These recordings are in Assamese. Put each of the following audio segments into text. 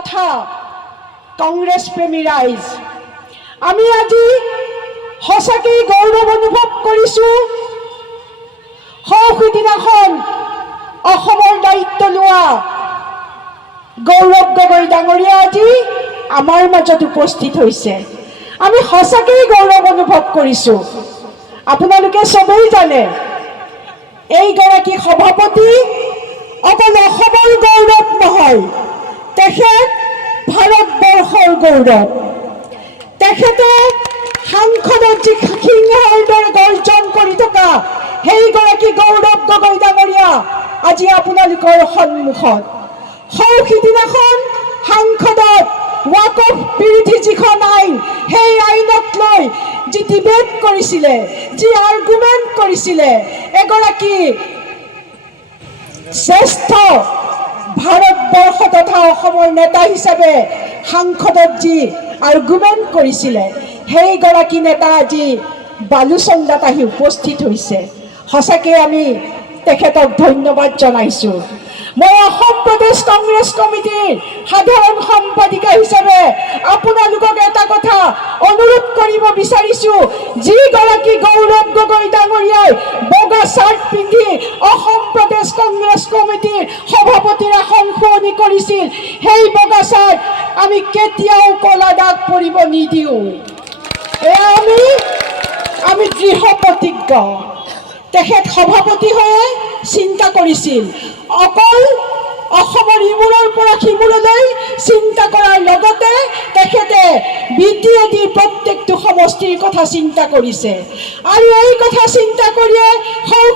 তথা কংগ্ৰেছ প্ৰেমী ৰাইজ, আমি আজি সঁচাকেই গৌৰৱ অনুভৱ কৰিছোঁ। সিদিনাখন অসমৰ দায়িত্ব লোৱা গৌৰৱ গগৈ ডাঙৰীয়া আজি আমাৰ মাজত উপস্থিত হৈছে। আমি সঁচাকেই গৌৰৱ অনুভৱ কৰিছোঁ। আপোনালোকে চবেই জানে এইগৰাকী সভাপতি অকল অসমৰ গৌৰৱ নহয়, তেখেত ভাৰতবৰ্ষৰ গৌৰৱ। তেখেতে সাংসদত যি সিংহৰ দৰে গৰ্জন কৰি থকা সেইগৰাকী গৌৰৱ গগৈ ডাঙৰীয়া আজি আপোনালোকৰ সন্মুখত। সিদিনাখন সাংসদত ৱাকফ বিৰোধী যিখন আইন, সেই আইনক লৈ যি ডিবেট কৰিছিলে, যি আৰ্গুমেণ্ট কৰিছিলে, এগৰাকী শ্ৰেষ্ঠ ভাৰতবৰ্ষ তথা অসমৰ নেতা হিচাপে সাংসদত যি আৰ্গুমেণ্ট কৰিছিলে, সেইগৰাকী নেতা আজি বালুচন্দাত আহি উপস্থিত হৈছে। সঁচাকৈ আমি তেখেতক ধন্যবাদ জনাইছোঁ। মই অসম প্ৰদেশ কংগ্ৰেছ কমিটিৰ সাধাৰণ সম্পাদিকা হিচাপে আপোনালোকক এটা কথা অনুৰোধ কৰিব বিচাৰিছোঁ, যিগৰাকী গৌৰৱ গগৈ ডাঙৰীয়াই বগা চাৰ্ট পিন্ধি অসম প্ৰদেশ কংগ্ৰেছ কমিটিৰ সভাপতিৰ আসন শুৱনি কৰিছিল, সেই বগা চাৰ্ট আমি কেতিয়াও কলা দাগ পৰিব নিদিওঁ। এয়া আমি দৃঢ় প্ৰতিজ্ঞ। তেখেত সভাপতি হৈয়ে চিন্তা কৰিছিল, অকল অসমৰ ইমূৰৰ পৰা সিমূৰলৈ চিন্তা কৰাৰ লগতে তেখেতে BTADৰ প্ৰত্যেকটো সমষ্টিৰ কথা চিন্তা কৰিছে। আৰু এই কথা চিন্তা কৰিয়ে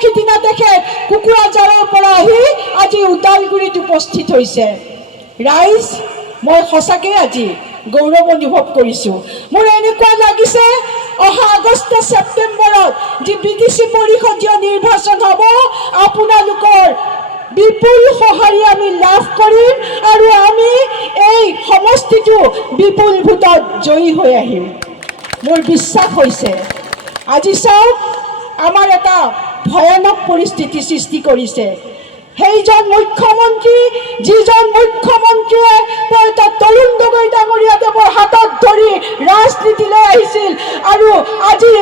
সিদিনা তেখেত কুকুৰাঝাৰৰ পৰা আহি আজি ওদালগুৰিত উপস্থিত হৈছে। ৰাইজ, মই সঁচাকৈ আজি গৌৰৱ অনুভৱ কৰিছোঁ। মোৰ এনেকুৱা লাগিছে অহা আগষ্ট ছেপ্টেম্বৰত যি BTC পৰিষদীয় নিৰ্বাচন হ'ব, আপোনালোকৰ বিপুল সঁহাৰি আমি লাভ কৰিম আৰু আমি এই সমষ্টিটো বিপুল ভোটত জয়ী হৈ আহিম। মোৰ বিশ্বাস হৈছে। আজি চাওক, আমাৰ এটা ভয়ানক পৰিস্থিতি সৃষ্টি কৰিছে। সেইজন মুখ্যমন্ত্ৰী, যিজন মুখ্যমন্ত্ৰীয়ে তৰুণ গগৈ ডাঙৰীয়াদেৱৰ হাতত ধৰি ৰাজনীতিলৈ আহিছিল আৰু আজি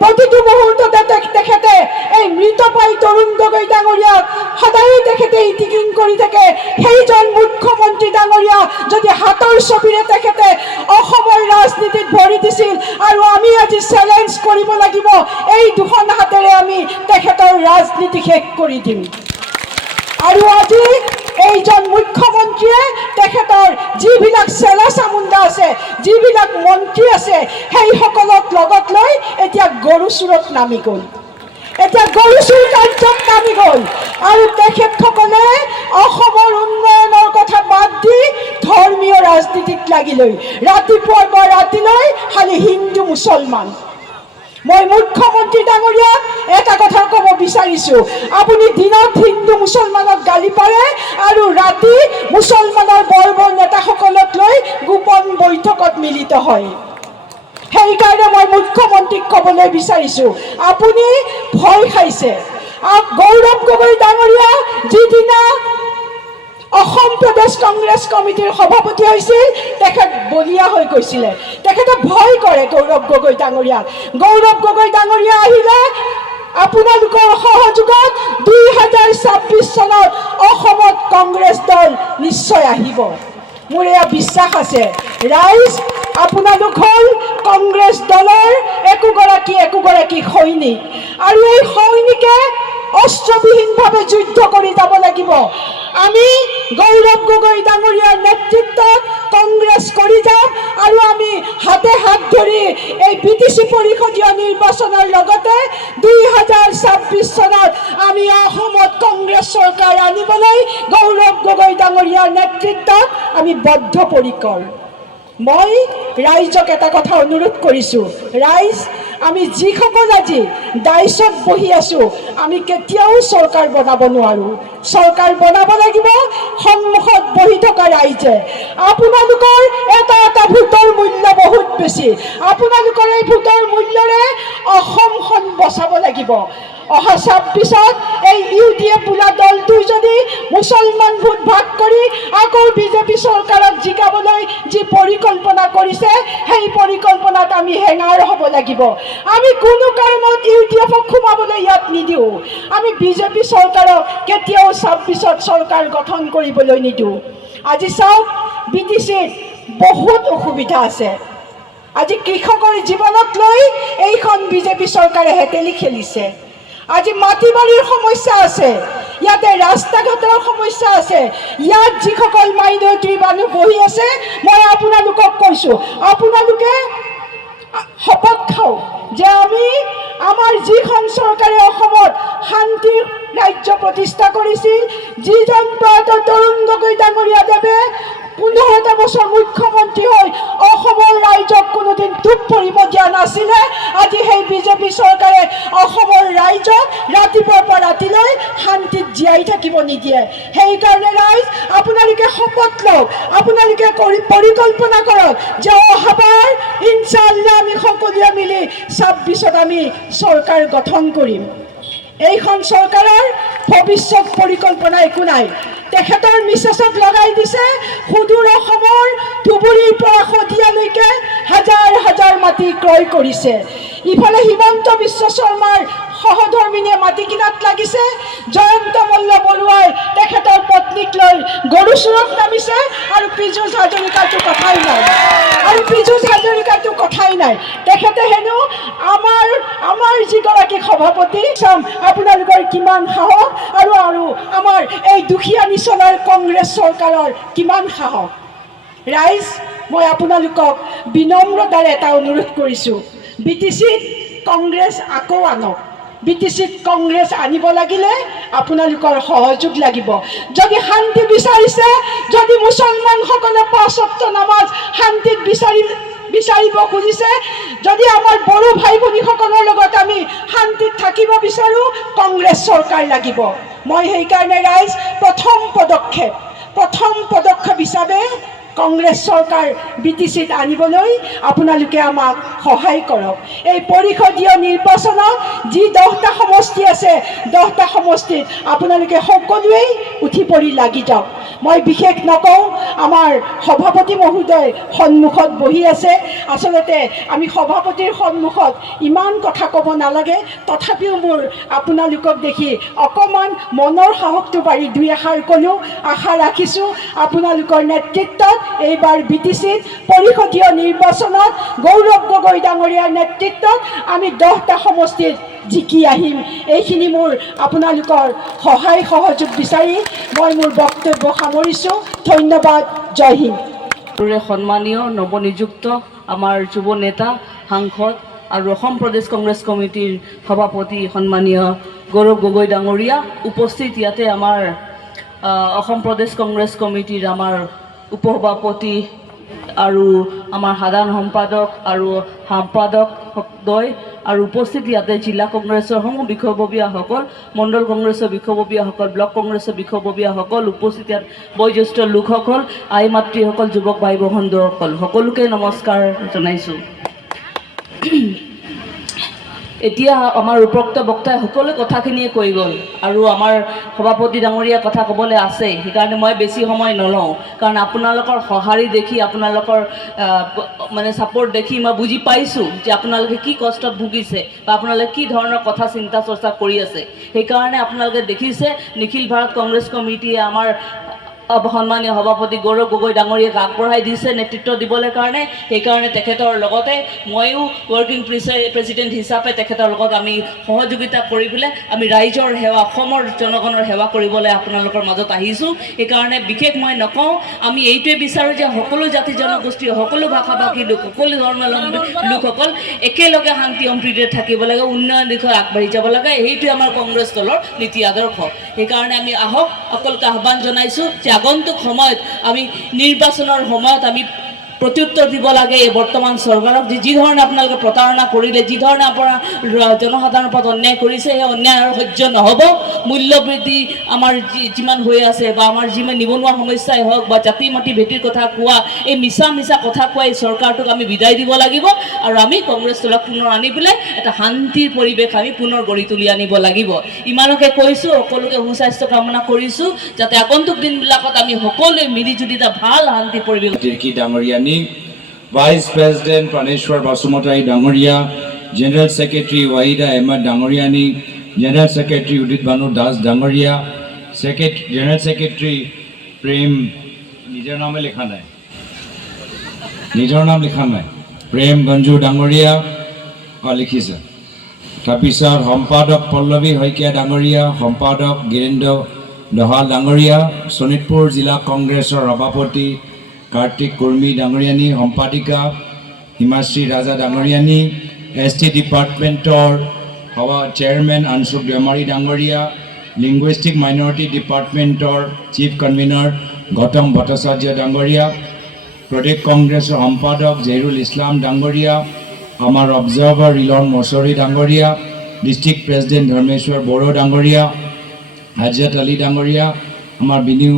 প্ৰতিটো মুহূৰ্ততে তেখেতে এই মৃতপাই তৰুণ গগৈ ডাঙৰীয়াক সদায় তেখেতে ইটিকিং কৰি থাকে। সেইজন মুখ্যমন্ত্ৰী ডাঙৰীয়া যদি হাতৰ ছবিৰে তেখেতে অসমৰ ৰাজনীতিত ভৰি দিছিল, আৰু আমি আজি চেলেঞ্জ কৰিব লাগিব, এই দুখন হাতেৰে আমি তেখেতৰ ৰাজনীতি শেষ কৰি দিম। আৰু আজি এইজন মুখ্যমন্ত্ৰীয়ে তেখেতৰ যিবিলাক চেলা চামুণ্ডা আছে, যিবিলাক মন্ত্ৰী আছে, সেইসকলক লগত লৈ এতিয়া গৰু চুৰত নামি গ'ল। এতিয়া গৰু চুৰ কাৰ্যত নামি গ'ল আৰু তেখেতসকলে অসমৰ উন্নয়নৰ কথা বাদ দি ধৰ্মীয় ৰাজনীতিত লাগি লৈ ৰাতিপুৱাৰ পৰা ৰাতিলৈ খালি হিন্দু মুছলমান। মই মুখ্যমন্ত্ৰী ডাঙৰীয়াক এটা কথা ক'ব বিচাৰিছোঁ, আপুনি দিনত হিন্দু মুছলমানক গালি পাৰে আৰু ৰাতি মুছলমানৰ বৰ নেতাসকলক লৈ গোপন বৈঠকত মিলিত হয়। সেইকাৰণে মই মুখ্যমন্ত্ৰীক ক'বলৈ বিচাৰিছোঁ, আপুনি ভয় খাইছে। গৌৰৱ গগৈ ডাঙৰীয়া যিদিনা অসম প্ৰদেশ কংগ্ৰেছ কমিটিৰ সভাপতি হৈছিল, তেখেত বলিয়া হৈ গৈছিলে। তেখেতে ভয় কৰে গৌৰৱ গগৈ ডাঙৰীয়াক। গৌৰৱ গগৈ ডাঙৰীয়া আহিলে আপোনালোকৰ সহযোগত 2026 চনত অসমত কংগ্ৰেছ দল নিশ্চয় আহিব। মোৰ এয়া বিশ্বাস আছে। ৰাইজ, আপোনালোক হ'ল কংগ্ৰেছ দলৰ একোগৰাকী সৈনিক, আৰু এই সৈনিকে অস্ত্ৰবিহীনভাৱে যুদ্ধ কৰি যাব লাগিব। আমি গৌৰৱ গগৈ ডাঙৰীয়াৰ নেতৃত্বত কংগ্ৰেছ কৰি যাম আৰু আমি হাতে হাত ধৰি এই BTC পৰিষদীয় নিৰ্বাচনৰ লগতে 2026 চনত আমি অসমত কংগ্ৰেছ চৰকাৰ আনিবলৈ গৌৰৱ গগৈ ডাঙৰীয়াৰ নেতৃত্বত আমি বদ্ধপৰিকৰ। মই ৰাইজক এটা কথা অনুৰোধ কৰিছোঁ, ৰাইজ, আমি যিসকল আজি ডাইচত বহি আছোঁ, আমি কেতিয়াও চৰকাৰ বনাব নোৱাৰোঁ। চৰকাৰ বনাব লাগিব সন্মুখত বহি থকা ৰাইজে। আপোনালোকৰ এটা ভোটৰ মূল্য বহুত বেছি। আপোনালোকৰ এই ভোটৰ মূল্যৰে অসমখন বচাব লাগিব। অহা ২৬-ত এই UDF বোলা দলটোই যদি মুছলমান ভোট ভাগ কৰি আকৌ বিজেপি চৰকাৰক জিকাবলৈ যি পৰিকল্পনা কৰিছে, সেই পৰিকল্পনাত আমি হেঙাৰ হ'ব লাগিব। আমি কোনো কাৰণত UDFক সোমাবলৈ ইয়াত নিদিওঁ। আমি বিজেপি চৰকাৰক কেতিয়াও ২৬-ত চৰকাৰ গঠন কৰিবলৈ নিদিওঁ। আজি চাওক, BTCত বহুত অসুবিধা আছে। আজি কৃষকৰ জীৱনক লৈ এইখন বিজেপি চৰকাৰে হেতেলি খেলিছে। আজি মাটি বাৰীৰ সমস্যা আছে, ইয়াতে ৰাস্তা ঘাটৰ সমস্যা আছে। ইয়াত যিসকল মাইনৰিটিৰ মানুহ বহি আছে, মই আপোনালোকক কৈছোঁ, আপোনালোকে শপত খাওক যে আমি আমাৰ যিখন চৰকাৰে অসমত শান্তিৰ ৰাজ্য প্ৰতিষ্ঠা কৰিছিল, যিজন প্ৰয়াত তৰুণ গগৈ ডাঙৰীয়া দেৱে ১৫টা বছৰ মুখ্যমন্ত্ৰী হৈ অসমৰ ৰাইজক কোনোদিন দুখ পৰিব দিয়া নাছিলে, আজি সেই বিজেপি চৰকাৰে অসমৰ ৰাইজক ৰাতিপুৱাৰ পৰা ৰাতিলৈ শান্তিত জীয়াই থাকিব নিদিয়ে। সেইকাৰণে ৰাইজ, আপোনালোকে শপত লওক, আপোনালোকে পৰিকল্পনা কৰক যে অহাবাৰ ইনশাআল্লাহ আমি সকলোৱে মিলি ২৬-ত আমি চৰকাৰ গঠন কৰিম। এইখন চৰকাৰৰ ভৱিষ্যত পৰিকল্পনা একো নাই। তেখেতৰ মিছেছক লগাই দিছে সুদূৰ অসমৰ ধুবুৰীৰ পৰা শদিয়ালৈকে হাজাৰ হাজাৰ মাটি ক্ৰয় কৰিছে। ইফালে হিমন্ত বিশ্ব শৰ্মাৰ সহধৰ্মিনীয়ে মাটি কিনাত লাগিছে, জয়ন্ত মল্ল বৰুৱাই তেখেতৰ পত্নীক লৈ গৰু চোৰত নামিছে, আৰু পীযুষ হাজৰিকাটো কথাই নাই। তেখেতে হেনো আমাৰ যিগৰাকী সভাপতি, চাম আপোনালোকৰ কিমান সাহস, আৰু আমাৰ এই দুখীয়া নিচনাৰ কংগ্ৰেছ চৰকাৰৰ কিমান সাহস। ৰাইজ, মই আপোনালোকক বিনম্ৰতাৰে এটা অনুৰোধ কৰিছোঁ, BTCত কংগ্ৰেছ আকৌ আনক। BTCত কংগ্ৰেছ আনিব লাগিলে আপোনালোকৰ সহযোগ লাগিব। যদি শান্তি বিচাৰিছে, যদি মুছলমানসকলে ৫ ওয়াক্ত নামাজ শান্তিত বিচাৰিব খুজিছে, যদি আমাৰ বড়ো ভাই ভনীসকলৰ লগত আমি শান্তিত থাকিব বিচাৰোঁ, কংগ্ৰেছ চৰকাৰ লাগিব। মই সেইকাৰণে ৰাইজ, প্ৰথম পদক্ষেপ হিচাপে কংগ্ৰেছ চৰকাৰ BTCত আনিবলৈ আপোনালোকে আমাক সহায় কৰক। এই পৰিষদীয় নিৰ্বাচনত যি 10টা সমষ্টি আছে, 10টা সমষ্টিত আপোনালোকে সকলোৱেই উঠি পৰি লাগি যাওক। মই বিশেষ নকওঁ, আমাৰ সভাপতি মহোদয় সন্মুখত বহি আছে। আচলতে আমি সভাপতিৰ সন্মুখত ইমান কথা ক'ব নালাগে, তথাপিও মোৰ আপোনালোকক দেখি অকণমান মনৰ সাহসটো বাঢ়ি 2 এষাৰ ক'লোঁ। আশা ৰাখিছোঁ আপোনালোকৰ নেতৃত্বত এইবাৰ BTCত পৰিষদীয় নিৰ্বাচনত গৌৰৱ গগৈ ডাঙৰীয়াৰ নেতৃত্বত আমি 10টা সমষ্টিত জিকি আহিম। এইখিনি মোৰ আপোনালোকৰ সহায় সহযোগ বিচাৰি মই মোৰ বক্তব্য সামৰিছোঁ। ধন্যবাদ। জয় হিন্দ। সন্মানীয় নৱনিযুক্ত আমাৰ যুৱ নেতা, সাংসদ আৰু অসম প্ৰদেশ কংগ্ৰেছ কমিটিৰ সভাপতি সন্মানীয় গৌৰৱ গগৈ ডাঙৰীয়া, উপস্থিত ইয়াতে আমাৰ অসম প্ৰদেশ কংগ্ৰেছ কমিটিৰ আমাৰ উপসভাপতি আৰু আমাৰ সাধাৰণ সম্পাদক আৰু সম্পাদকদ্বয়, আৰু উপস্থিত ইয়াতে জিলা কংগ্ৰেছৰ সমূহ বিষয়ববীয়াসকল, মণ্ডল কংগ্ৰেছৰ বিষয়ববীয়াসকল, ব্লক কংগ্ৰেছৰ বিষয়ববীয়াসকল, উপস্থিত ইয়াত বয়োজ্যেষ্ঠ লোকসকল, আই মাতৃসকল, যুৱক ভাই বন্ধুসকল, সকলোকে নমস্কাৰ জনাইছোঁ। এতিয়া আমাৰ উপৰোক্ত বক্তাই সকলো কথাখিনিয়ে কৈ গ'ল, আৰু আমাৰ সভাপতি ডাঙৰীয়া কথা ক'বলৈ আছে, সেইকাৰণে মই বেছি সময় নলওঁ। কাৰণ আপোনালোকৰ সঁহাৰি দেখি, আপোনালোকৰ মানে ছাপোৰ্ট দেখি মই বুজি পাইছোঁ যে আপোনালোকে কি কষ্টত ভুগিছে বা আপোনালোকে কি ধৰণৰ কথা চিন্তা চৰ্চা কৰি আছে। সেইকাৰণে আপোনালোকে দেখিছে নিখিল ভাৰত কংগ্ৰেছ কমিটিয়ে আমাৰ সন্মানীয় সভাপতি গৌৰৱ গগৈ ডাঙৰীয়াক আগবঢ়াই দিছে নেতৃত্ব দিবলৈ কাৰণে। সেইকাৰণে তেখেতৰ লগতে ময়ো ৱৰ্কিং প্ৰেচিডেণ্ট হিচাপে তেখেতৰ লগত আমি সহযোগিতা কৰি পেলাই আমি ৰাইজৰ সেৱা, অসমৰ জনগণৰ সেৱা কৰিবলৈ আপোনালোকৰ মাজত আহিছোঁ। সেইকাৰণে বিশেষ মই নকওঁ, আমি এইটোৱে বিচাৰোঁ যে সকলো জাতি জনগোষ্ঠী, সকলো ভাষা ভাষী লোক, সকলো ধৰ্মাৱলম্বী লোকসকল একেলগে শান্তি সম্প্ৰীতিৰে থাকিব লাগে, উন্নয়ন দিশত আগবাঢ়ি যাব লাগে। সেইটোৱে আমাৰ কংগ্ৰেছ দলৰ নীতি আদৰ্শ। সেইকাৰণে আমি সকলোকে আহ্বান জনাইছোঁ যে আগন্তুক সময়ত আমি নিৰ্বাচনৰ সময়ত আমি প্ৰত্যুত্তৰ দিব লাগে এই বৰ্তমান চৰকাৰক যি ধৰণে আপোনালোকে প্ৰতাৰণা কৰিলে, যি ধৰণে আপোনাৰ জনসাধাৰণৰ ওপৰত অন্যায় কৰিছে, সেই অন্যায় আৰু সহ্য নহ'ব। মূল্যবৃদ্ধি আমাৰ যিমান হৈ আছে বা আমাৰ যিমান নিবনুৱা সমস্যাই হওক বা জাতি মাটি ভেটিৰ কথা কোৱা, এই মিছা কথা কোৱা এই চৰকাৰটোক আমি বিদায় দিব লাগিব আৰু আমি কংগ্ৰেছ দলক পুনৰ আনি পেলাই এটা শান্তিৰ পৰিৱেশ আমি পুনৰ গঢ়ি তুলি আনিব লাগিব। ইমানকে কৈছোঁ, সকলোকে সুস্বাস্থ্য কামনা কৰিছোঁ, যাতে আগন্তুক দিনবিলাকত আমি সকলোৱে মিলিজুলি এটা ভাল শান্তি পৰিৱেশ। তিৰ্কি ডাঙৰীয়ানী, ভাইচ প্ৰেছিডেণ্ট প্ৰাণেশ্বৰ বাসুমতাৰী ডাঙৰীয়া, জেনেৰেল ছেক্ৰেটাৰী ৱাহিদা আহমেদ ডাঙৰীয়ানী, জেনেৰেল ছেক্ৰেটাৰী উদিত ভানু দাস ডাঙৰীয়া, জেনেৰেল ছেক্ৰেটাৰী প্ৰেম, নিজৰ নাম লিখা নাই, প্ৰেম গঞ্জু ডাঙৰীয়া লিখিছে। তাৰপিছত সম্পাদক পল্লৱী শইকীয়া ডাঙৰীয়া, সম্পাদক গিৰেন্দ্ৰ দহাল ডাঙৰীয়া, শোণিতপুৰ জিলা কংগ্ৰেছৰ সভাপতি কাৰ্তিক কুৰ্মী ডাঙৰীয়ানী, সম্পাদিকা হিমাশ্ৰী ৰাজা ডাঙৰীয়ানী, ST ডিপাৰ্টমেণ্টৰ চেয়াৰমেন আনচুক দেমাৰী ডাঙৰীয়া, লিংগুইষ্টিক মাইনৰিটি ডিপাৰ্টমেণ্টৰ চিফ কনভিনাৰ গৌতম ভট্টাচাৰ্য ডাঙৰীয়া, প্ৰদেশ কংগ্ৰেছৰ সম্পাদক জহিৰুল ইছলাম ডাঙৰীয়া, আমাৰ অবজাৰ্ভাৰ ৰিলন মছৰি ডাঙৰীয়া, ডিষ্ট্ৰিক্ট প্ৰেছিডেণ্ট ধৰ্মেশ্বৰ বড়ো ডাঙৰীয়া, হাজৰত আলী ডাঙৰীয়া, আমাৰ বিনু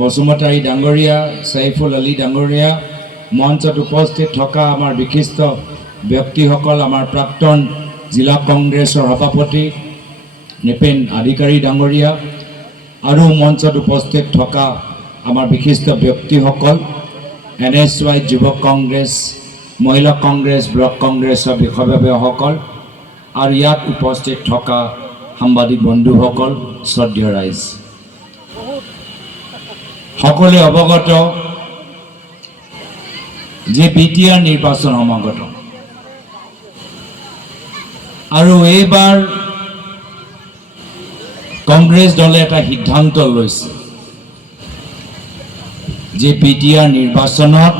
বসুমতাৰী ডাঙৰীয়া, চাইফুল আলী ডাঙৰীয়া, মঞ্চত উপস্থিত থকা আমাৰ বিশিষ্ট ব্যক্তিসকল, আমাৰ প্ৰাক্তন জিলা কংগ্ৰেছৰ সভাপতি নিপেন আধিকাৰী ডাঙৰীয়া আৰু মঞ্চত উপস্থিত থকা আমাৰ বিশিষ্ট ব্যক্তিসকল, NSY যুৱক কংগ্ৰেছ, মহিলা কংগ্ৰেছ, ব্লক কংগ্ৰেছৰ বিষয়ববীয়াসকল আৰু ইয়াত উপস্থিত থকা সাংবাদিক বন্ধুসকল, শ্ৰদ্ধেয় ৰাইজ, সকলোৱে অৱগত যে BTR নিৰ্বাচন সমাগত আৰু এইবাৰ কংগ্ৰেছ দলে এটা সিদ্ধান্ত লৈছে যে BTR নিৰ্বাচনত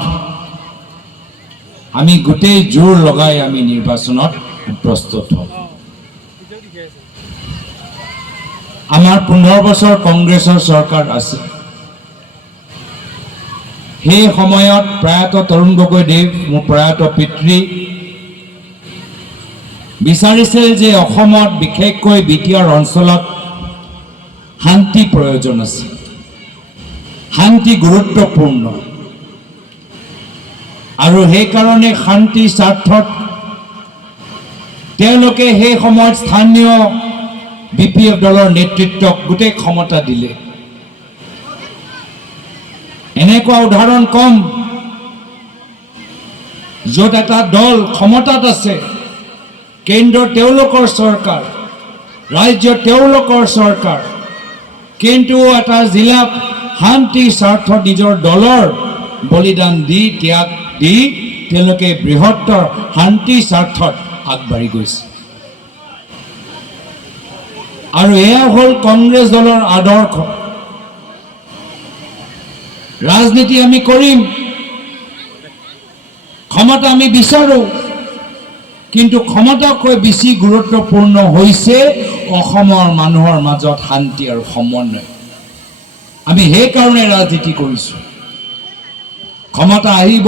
আমি গোটেই জোৰ লগাই আমি নিৰ্বাচনত প্ৰস্তুত হ'ম। আমাৰ 15 বছৰ কংগ্ৰেছৰ চৰকাৰ আছে। সেই সময়ত প্ৰয়াত তৰুণ গগৈদেৱ, মোৰ প্ৰয়াত পিতৃ, বিচাৰিছিল যে অসমত বিশেষকৈ BTR অঞ্চলত শান্তি প্ৰয়োজন আছে, শান্তি গুৰুত্বপূৰ্ণ আৰু সেইকাৰণে শান্তি স্বাৰ্থত তেওঁলোকে সেই সময়ত স্থানীয় BPF দলৰ নেতৃত্বক গোটেই ক্ষমতা দিলে। এনেকুৱা উদাহৰণ কম য'ত এটা দল ক্ষমতাত আছে, কেন্দ্ৰৰ তেওঁলোকৰ চৰকাৰ, ৰাজ্যৰ তেওঁলোকৰ চৰকাৰ, কিন্তু এটা জিলাত শান্তি স্বাৰ্থত নিজৰ দলৰ বলিদান দি, ত্যাগ দি তেওঁলোকে বৃহত্তৰ শান্তি স্বাৰ্থত আগবাঢ়ি গৈছে। আৰু এয়া হ'ল কংগ্ৰেছ দলৰ আদৰ্শ। ৰাজনীতি আমি কৰিম, ক্ষমতা আমি বিচাৰোঁ, কিন্তু ক্ষমতাতকৈ বেছি গুৰুত্বপূৰ্ণ হৈছে অসমৰ মানুহৰ মাজত শান্তি আৰু সমন্বয়। আমি সেইকাৰণে ৰাজনীতি কৰিছোঁ। ক্ষমতা আহিব,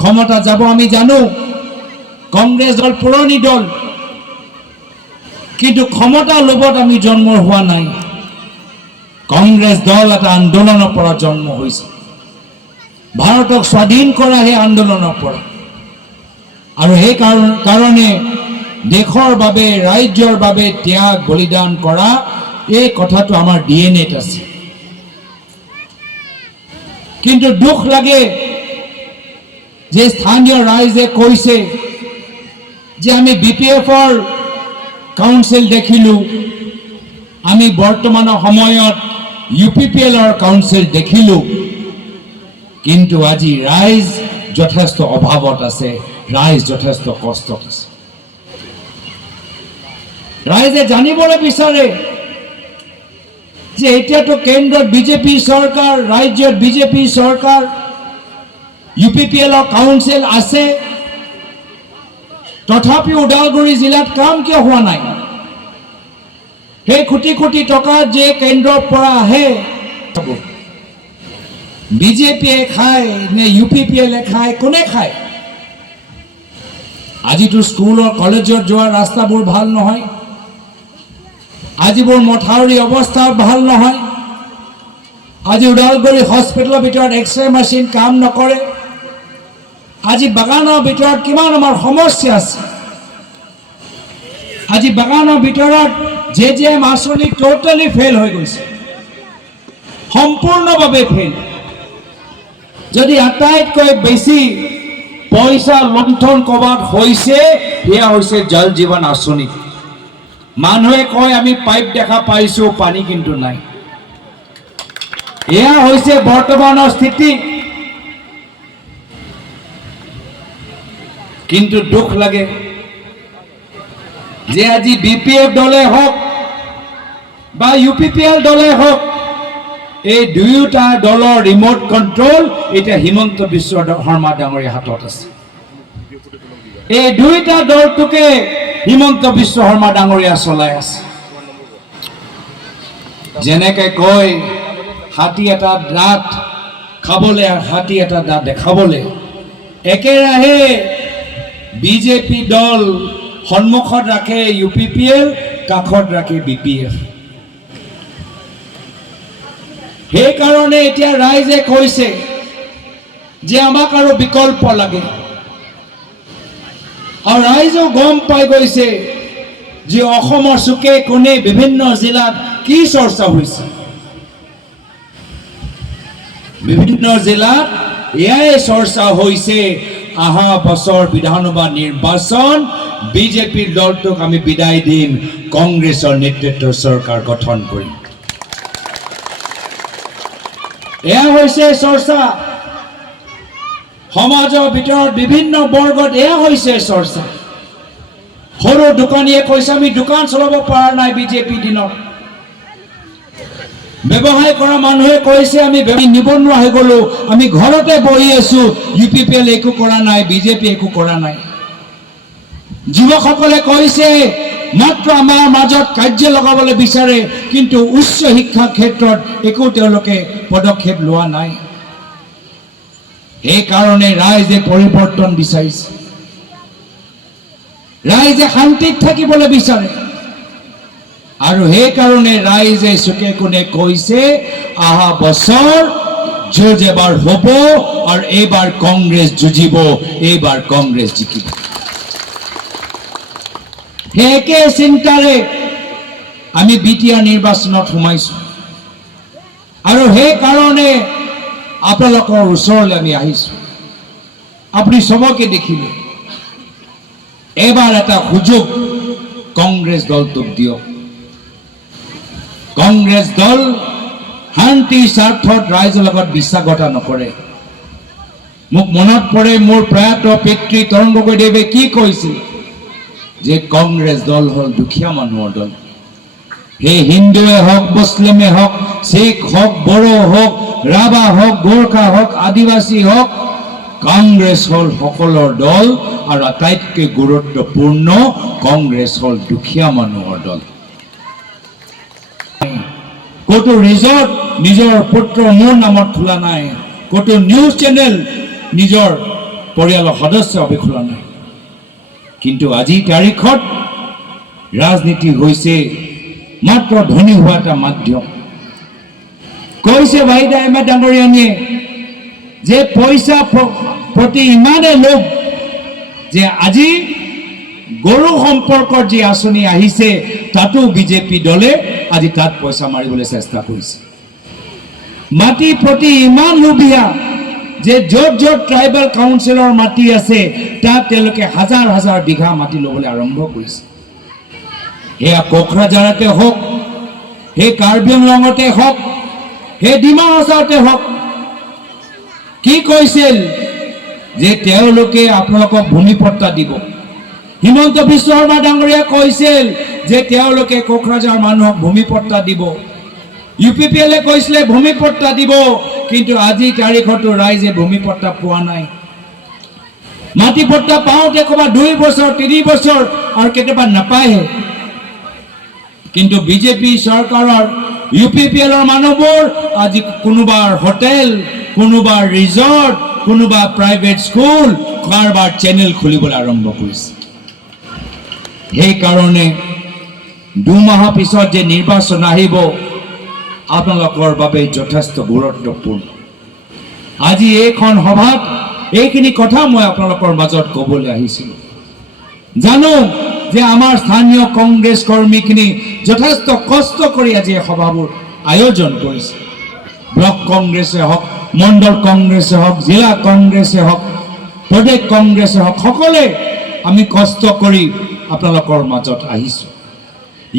ক্ষমতা যাব আমি জানো। কংগ্ৰেছ দল পুৰণি দল, কিন্তু ক্ষমতা লোভত আমি জন্ম হোৱা নাই। কংগ্ৰেছ দল এটা আন্দোলনৰ পৰা জন্ম হৈছে, ভাৰতক স্বাধীন কৰা সেই আন্দোলনৰ পৰা। আৰু সেই কাৰণে দেশৰ বাবে, ৰাজ্যৰ বাবে ত্যাগ বলিদান কৰা এই কথাটো আমাৰ DNA-ত আছে। কিন্তু দুখ লাগে যে স্থানীয় ৰাইজে কৈছে যে আমি BPF-ৰ কাউন্সিল দেখিলোঁ, আমি বৰ্তমানৰ সময়ত UPPL-ৰ কাউন্সিল দেখিলোঁ, কিন্তু আজি ৰাইজ যথেষ্ট অভাৱত আছে, ৰাইজ যথেষ্ট কষ্টত আছে। ৰাইজে জানিবলৈ বিচাৰে যে এতিয়াতো কেন্দ্ৰত বিজেপি চৰকাৰ, ৰাজ্যত বিজেপি চৰকাৰ, UPPL-ৰ কাউন্সিল আছে, তথাপিও ওদালগুৰি জিলাত কাম কিয় হোৱা নাই? সেই কোটি কোটি টকা যে কেন্দ্ৰৰ পৰা আহে, বিজেপিয়ে খায় নে UPPL খায়, কোনে খায়? আজিতো স্কুলৰ কলেজত যোৱা ৰাস্তাবোৰ ভাল নহয়, আজিবোৰ মথাউৰি অৱস্থা ভাল নহয়, আজি ওদালগুৰি হস্পিটেলৰ ভিতৰত এক্সৰে মেচিন কাম নকৰে, আজি বাগানৰ ভিতৰত কিমান আমাৰ সমস্যা আছে, আজি বাগানৰ ভিতৰত JJM আঁচনি টোটেলি ফেইল হৈ গৈছে, সম্পূৰ্ণভাৱে ফেইল। যদি আটাইতকৈ বেছি পইচা লুণ্ঠন ক'ৰবাত হৈছে সেয়া হৈছে জল জীৱন আঁচনি। মানুহে কয় আমি পাইপ দেখা পাইছো, পানী কিন্তু নাই। এয়া হৈছে বৰ্তমানৰ স্থিতি। কিন্তু দুখ লাগে যে আজি BPF দলে হওক বা UPPL দলে হওক, এই দুয়োটা দলৰ ৰিমোট কণ্ট্ৰল এতিয়া হিমন্ত বিশ্ব শৰ্মা ডাঙৰীয়াৰ হাতত আছে। এই দুয়োটা দলটোকে হিমন্ত বিশ্ব শৰ্মা ডাঙৰীয়া চলাই আছে। যেনেকে কয় হাতী এটা দাঁত খাবলৈ আৰু হাতী এটা দাঁত দেখাবলৈ, একেৰাহে বিজেপি দল সন্মুখত ৰাখে UPPL, কাষত ৰাখে BPF। সেইকাৰণে এতিয়া ৰাইজে কৈছে যে আমাক আৰু বিকল্প লাগে, আৰু ৰাইজেও গম পাই গৈছে যে অসমৰ চুকে কোণে বিভিন্ন জিলাত কি চৰ্চা হৈছে। বিভিন্ন জিলাত এয়াই চৰ্চা হৈছে অহা বছৰ বিধানসভা নিৰ্বাচন বিজেপিৰ দলটোক আমি বিদায় দিম, কংগ্ৰেছৰ নেতৃত্বৰ চৰকাৰ গঠন কৰিম। এয়া হৈছে চৰ্চা। সমাজৰ ভিতৰত বিভিন্ন বৰ্গত এয়া হৈছে চৰ্চা। সৰু দোকানীয়ে কৈছে আমি দোকান চলাব পৰা নাই বিজেপি দিনত। ব্যৱসায় কৰা মানুহে কৈছে আমি নিবনুৱা হৈ গলো, আমি ঘৰতে বহি আছো, UPPL একো কৰা নাই, বিজেপি একো কৰা নাই। যুৱকসকলে কৈছে মাত্ৰ আমাৰ মাজত কাৰ্য লগাবলৈ বিচাৰে, কিন্তু উচ্চ শিক্ষা ক্ষেত্ৰত একো তেওঁলোকে পদক্ষেপ লোৱা নাই। সেইকাৰণে ৰাইজে পৰিৱৰ্তন বিচাৰিছে, ৰাইজে শান্তিত থাকিবলৈ বিচাৰে, আৰু সেইকাৰণে ৰাইজে চুকে কোণে কৈছে অহা বছৰ যুঁজ এবাৰ হ'ব, আৰু এইবাৰ কংগ্ৰেছ যুঁজিব, এইবাৰ কংগ্ৰেছ জিকিব। সেই একে চিন্তাৰে আমি BTR নিৰ্বাচনত সোমাইছো, আৰু সেইকাৰণে আপোনালোকৰ ওচৰলৈ আমি আহিছো। আপুনি চবকে দেখিলে, এবাৰ এটা সুযোগ কংগ্ৰেছ দলটোক দিয়ক। কংগ্ৰেছ দল শান্তিৰ স্বাৰ্থত ৰাইজৰ লগত বিশ্বাসঘাত নকৰে। মোক মনত পৰে মোৰ প্ৰয়াত পিতৃ তৰুণ গগৈদেৱে কি কৈছিল, যে কংগ্ৰেছ দল হ'ল দুখীয়া মানুহৰ দল। সেই হিন্দুৱে হওক, মুছলিমে হওক, শিখ হওক, বড়ো হওক, ৰাভা হওক, গোৰ্খা হওক, আদিবাসী হওক, কংগ্ৰেছ হ'ল সকলৰ দল, আৰু আটাইতকৈ গুৰুত্বপূৰ্ণ কংগ্ৰেছ হ'ল দুখীয়া মানুহৰ দল। ক'তো ৰিজৰ্ট নিজৰ পুত্ৰ মোৰ নামত খোলা নাই, ক'তো নিউজ চেনেল নিজৰ পৰিয়ালৰ সদস্যৰ বাবে খোলা নাই। কিন্তু আজিৰ তাৰিখত ৰাজনীতি হৈছে মাত্ৰ ধনী হোৱা এটা মাধ্যম। কৈছে ৱাহিদা আহমেদ ডাঙৰীয়ানীয়ে যে পইচা প্ৰতি ইমানে লোভ যে আজি গৰু সম্পৰ্কৰ যি আঁচনি আহিছে তাতো বিজেপি দলে আজি তাত পইচা মাৰিবলৈ চেষ্টা কৰিছে। মাটি প্ৰতি ইমান লোভীয়া যে য'ত য'ত ট্ৰাইবেল কাউন্সিলৰ মাটি আছে তাত তেওঁলোকে হাজাৰ হাজাৰ বিঘা মাটি ল'বলৈ আৰম্ভ কৰিছে। সেয়া কোকৰাঝাৰতে হওক, সেই কাৰ্বি আংলঙতে হওক, সেই ডিমা হাছাওতে হওক। কি কৈছিল যে তেওঁলোকে আপোনালোকক ভূমিপট্টা দিব। হিমন্ত বিশ্ব শৰ্মা ডাঙৰীয়া কৈছিল যে তেওঁলোকে কোকৰাঝাৰ মানুহক ভূমিপট্টা দিব। UPPL কৈছিলে ভূমিপট্টা দিব, কিন্তু আজি তাৰিখতো ৰাইজে ভূমিপট্টা পোৱা নাই। মাটিপট্টা পাওঁতে ক'ৰবাত 2 বছৰ 3 বছৰ আৰু কেতিয়াবা নাপায়হে। কিন্তু বিজেপি চৰকাৰৰ UPPLৰ মানুহবোৰ আজি কোনোবাৰ হোটেল, কোনোবা ৰিজৰ্ট, কোনোবা প্ৰাইভেট স্কুল, কাৰোবাৰ চেনেল খুলিবলৈ আৰম্ভ কৰিছে। সেইকাৰণে 2 মাহৰ পিছত যে নিৰ্বাচন আহিব আপোনালোকৰ বাবে যথেষ্ট গুৰুত্বপূৰ্ণ। আজি এইখন সভাত এইখিনি কথা মই আপোনালোকৰ মাজত ক'বলৈ আহিছিলোঁ। জানো যে আমাৰ স্থানীয় কংগ্ৰেছ কৰ্মীখিনি যথেষ্ট কষ্ট কৰি আজি এই সভাবোৰ আয়োজন কৰিছে। ব্লক কংগ্ৰেছে হওক, মণ্ডল কংগ্ৰেছে হওক, জিলা কংগ্ৰেছে হওক, প্ৰদেশ কংগ্ৰেছে হওক, সকলোৱে আমি কষ্ট কৰি আপোনালোকৰ মাজত আহিছোঁ।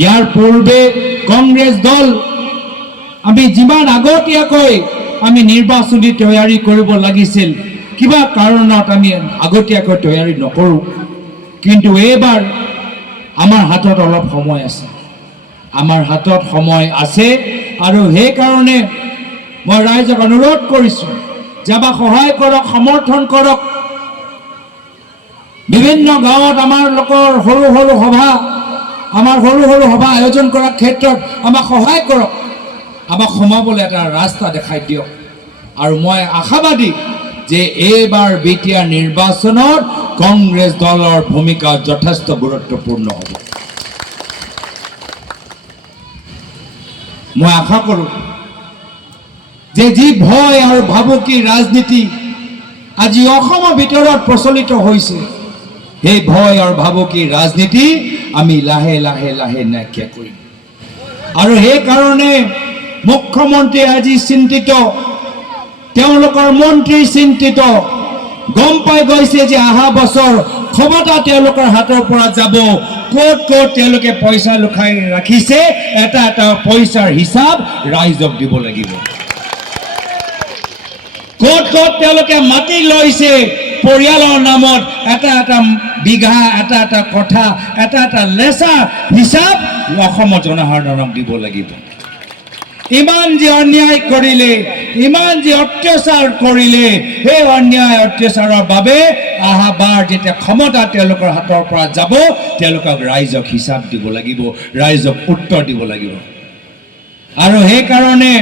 ইয়াৰ পূৰ্বে কংগ্ৰেছ দল আমি যিমান আগতীয়াকৈ আমি নিৰ্বাচনী তৈয়াৰী কৰিব লাগিছিল, কিবা কাৰণত আমি আগতীয়াকৈ তৈয়াৰী নকৰোঁ। কিন্তু এইবাৰ আমাৰ হাতত অলপ সময় আছে, আমাৰ হাতত সময় আছে, আৰু সেইকাৰণে মই ৰাইজক অনুৰোধ কৰিছোঁ যে আমাক সহায় কৰক, সমৰ্থন কৰক। বিভিন্ন গাঁৱত আমাৰ লোকৰ সৰু সৰু সভা আয়োজন কৰাৰ ক্ষেত্ৰত আমাক সহায় কৰক, আমাক সোমাবলৈ এটা ৰাস্তা দেখাই দিয়ক। আৰু মই আশাবাদী যে এইবাৰ বিটিআৰ নিৰ্বাচনত কংগ্ৰেছ দলৰ ভূমিকা যথেষ্ট গুৰুত্বপূৰ্ণ হ'ব। মই আশা কৰোঁ যে যি ভয় আৰু ভাবুকি ৰাজনীতি আজি অসমৰ ভিতৰত প্ৰচলিত হৈছে, সেই ভয় আৰু ভাবুকি ৰাজনীতি আমি লাহে লাহে লাহে নাইকিয়া কৰিম। আৰু সেইকাৰণে মুখ্যমন্ত্ৰী আজি চিন্তিত, তেওঁলোকৰ মন্ত্ৰী চিন্তিত, গম পাই গৈছে যে অহা বছৰ ক্ষমতা তেওঁলোকৰ হাতৰ পৰা যাব। ক'ত ক'ত তেওঁলোকে পইচা লুকাই ৰাখিছে, এটা এটা পইচাৰ হিচাপ ৰাইজক দিব লাগিব। ক'ত ক'ত তেওঁলোকে মাটি লৈছে পৰিয়ালৰ নামত, এটা এটা বিঘা, এটা এটা কঠা, এটা এটা লেচা হিচাপ অসমৰ জনসাধাৰণক দিব লাগিব। ইমান যে অন্যায় কৰিলে, ইমান যে অত্যাচাৰ কৰিলে, সেই অন্যায় অত্যাচাৰৰ বাবে অহাবাৰ যেতিয়া ক্ষমতা তেওঁলোকৰ হাতৰ পৰা যাব, তেওঁলোকক ৰাইজক হিচাপ দিব লাগিব, ৰাইজক উত্তৰ দিব লাগিব। আৰু সেইকাৰণে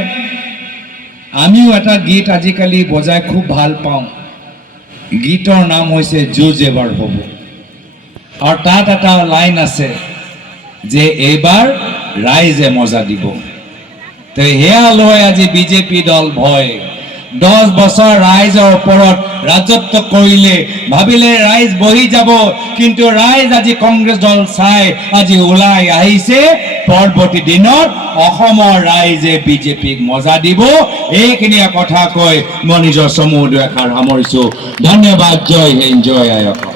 আমিও এটা গীত আজিকালি বজাই খুব ভাল পাওঁ। গীতৰ নাম হৈছে যুঁজ এবাৰ হ'ব, আৰু তাত এটা লাইন আছে যে এইবাৰ ৰাইজে মজা দিব। তো সেয়া লৈ আজি বিজেপি দল ভয়। 10 বছৰ ৰাইজৰ ওপৰত ৰাজত্ব কৰিলে, ভাবিলে ৰাইজ বহি যাব, কিন্তু ৰাইজ আজি কংগ্ৰেছ দল চাই আজি ওলাই আহিছে। পৰৱৰ্তী দিনত অসমৰ ৰাইজে বিজেপিক মজা দিব। এইখিনিয়ে কথা কৈ মই নিজৰ চমু দুআষাৰ সামৰিছোঁ। ধন্যবাদ। জয় হিন্দ, জয় আই অসম।